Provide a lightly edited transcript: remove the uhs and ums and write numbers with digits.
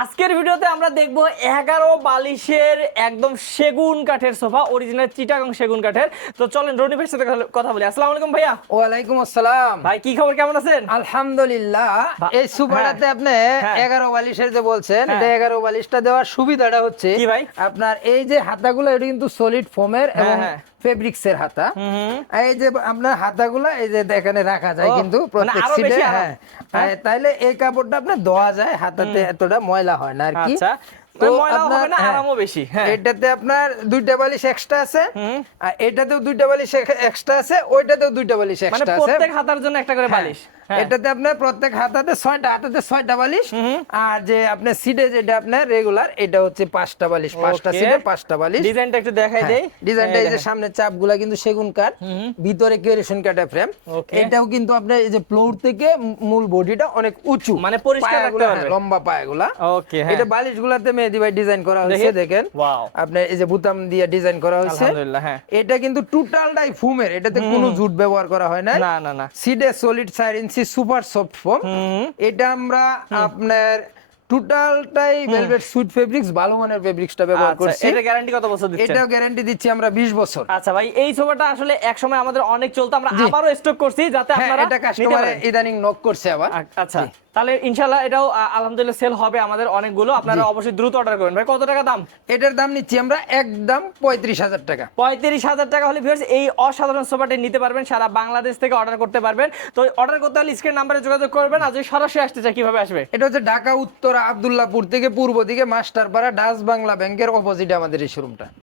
আজকের ভিডিওতে আমরা দেখব 11 বালিশের একদম সেগুন কাঠের সোফা, অরিজিনাল চিটাগং সেগুন কাঠের। তো চলেন রনি ভাইয়ের সাথে কথা বলি। আসসালামু আলাইকুম ভাইয়া। ওয়ালাইকুম আসসালাম। ভাই কি খবর, কেমন আছেন? আলহামদুলিল্লাহ। এই সোফাটাতে আপনি হ্যাঁ। 11 বালিশের যে বলছেন, হ্যাঁ। এটা 11 বালিশটা দেওয়ার সুবিধাটা হচ্ছে কি ভাই? আপনার এই যে হাতাগুলো, এটা কিন্তু সলিড ফোমের এবং হ্যাঁ। ফেব্রিক্সের হাতা। এই যে আপনার হাতাগুলো এই যে এখানে রাখা যায় ও, কিন্তু মানে প্রত্যেক আরো সিটে। বেশি আরাম। হ্যাঁ, তাইলে এই কাপড়টা আপনি ধোয়া যায়, হাতাতে এতটা ময়লা হয় না আর কি। আচ্ছা, তো ময়লাও হবে না, হ্যাঁ, আরামও বেশি। হ্যাঁ, এটাতে আপনার দুইটা বালিশ এক্সট্রা আছে, আর এটাতেও দুইটা বালিশ এক্সট্রা আছে, ওইটাতেও দুইটা বালিশ মানে এক্সট্রা আছে। প্রত্যেক হাতার জন্য একটা করে বালিশ। হ্যাঁ। এটাতে আপনার প্রত্যেক হাতাতে 6টা, হাতাতে 6টা বালিশ। আর যে আপনার সিটে যেটা আপনার রেগুলার, এটা হচ্ছে 5টা বালিশ, 5টা Okay. সিটে 5টা বালিশ। ডিজাইনটা একটু দেখাই দেই। ডিজাইনটা এই যে দেখেন। সামনে চাপগুলা কিন্তু সেগুন কাঠ, ভিতরে কেরেশন কাঠের ফ্রেম। Okay. এটাও কিন্তু আপনার এই যে ফ্লোর থেকে মূল বডিটা অনেক উঁচু, মানে পরিষ্কার রাখতে পায়াগুলা, পারবে। লম্বা পায়াগুলা। ওকে, হ্যাঁ। এটা বালিশগুলাতে মেহেদি ভাই ডিজাইন করা হয়েছে, দেখেন। Wow. আপনার এই যে বুতাম দিয়ে ডিজাইন করা হয়েছে। আলহামদুলিল্লাহ, হ্যাঁ। এটা কিন্তু টোটালটাই ফোমের, এটাতে কোনো জুট ব্যবহার করা হয় না। না, না, না। সিডে সলিড 4 ইঞ্চি সুপার সফট ফোম। এটা আমরা আপনার টোটালটাই ভেলভেট সুইট ফেব্রিক্স, ভালো মানের ফেব্রিক্সটা ব্যবহার আচ্ছা, করছি। এটা গ্যারান্টি কত বছর দিচ্ছেন? এটাও গ্যারান্টি দিচ্ছি আমরা 20 বছর। আচ্ছা ভাই, এই সোফাটা আসলে এক সময় আমাদের অনেক চলতো, আমরা জি। আবারও স্টক করছি যাতে হ্যাঁ, আপনারা এটা নিতে কাস্টমারে পারেন। ইদানিং নক করছে আবার। আচ্ছা, জি। তাহলে ইনশাআল্লাহ এটাও আলহামদুলিল্লাহ সেল হবে আমাদের অনেকগুলো। আপনারা অবশ্যই দ্রুত অর্ডার করবেন। ভাই কত টাকা দাম? এটার দাম নিচ্ছি আমরা একদম 35,000 টাকা। 35,000 টাকা হলে ভিউয়ার্স এই অসাধারণ সোফাটি নিতে পারবেন, সারা বাংলাদেশ থেকে অর্ডার করতে পারবেন। তো অর্ডার করতে হলে স্ক্রিন নাম্বারে যোগাযোগ করবেন। আর যদি সরাসরি আসতে চাই কিভাবে আসবে? এটা হচ্ছে ঢাকা উত্তর আব্দুল্লাহপুর থেকে পূর্ব দিকে মাস্টারপাড়া ডাচ বাংলা ব্যাংকের অপোজিটে আমাদের এই শোরুমটা।